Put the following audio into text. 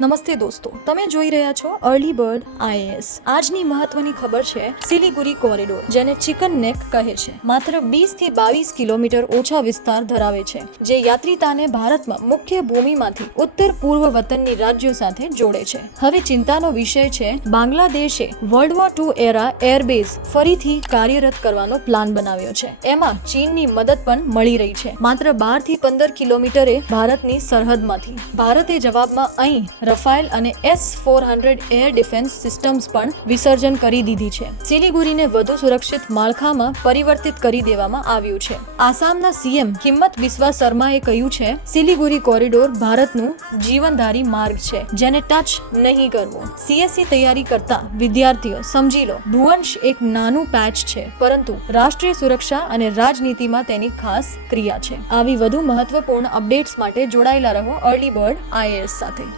નમસ્તે દોસ્તો, તમે જોઈ રહ્યા છો અર્લી બર્ડ આઈએએસ। આજની મહત્વની ખબર છે સિલિગુરી કોરિડોર, જેને ચિકન નેક કહે છે, માત્ર 20 થી 22 કિલોમીટર ઓછા વિસ્તાર ધરાવે છે, જે યાત્રિતાને ભારતમાં મુખ્ય ભૂમિમાંથી ઉત્તર પૂર્વ વતનની રાજ્યો સાથે જોડે છે। હવે ચિંતાનો વિષય છે બાંગ્લાદેશે વર્લ્ડ વોર II એરા એરબેઝ ફરીથી કાર્યરત કરવાનો પ્લાન બનાવ્યો છે। એમાં ચીનની મદદ પણ મળી રહી છે, માત્ર 12 થી 15 કિલોમીટરે ભારતની સરહદમાંથી। ભારતે જવાબમાં અહીં રફાયેલ અને S-400 એર ડિફેન્સ સિસ્ટમ્સ પણ વિસર્જન કરી દીધી છે। સિલિગુરીને વધુ સુરક્ષિત માળખામાં પરિવર્તિત કરી દેવામાં આવ્યું છે। આસામના સીએમ હિંમત બિસ્વા શર્માએ કહ્યું છે, સિલિગુરી કોરિડોર ભારતનું જીવનધારી માર્ગ છે, જેને ટચ નહીં કરવો। CSE તૈયારી કરતા વિદ્યાર્થીઓ સમજી લો, ભુવંશ એક નાનું પેચ છે, પરંતુ રાષ્ટ્રીય સુરક્ષા અને રાજનીતિમાં તેની ખાસ ક્રિયા છે। આવી વધુ મહત્વપૂર્ણ અપડેટ્સ માટે જોડાયેલા રહો અર્લી બર્ડ આઈએએસ સાથે।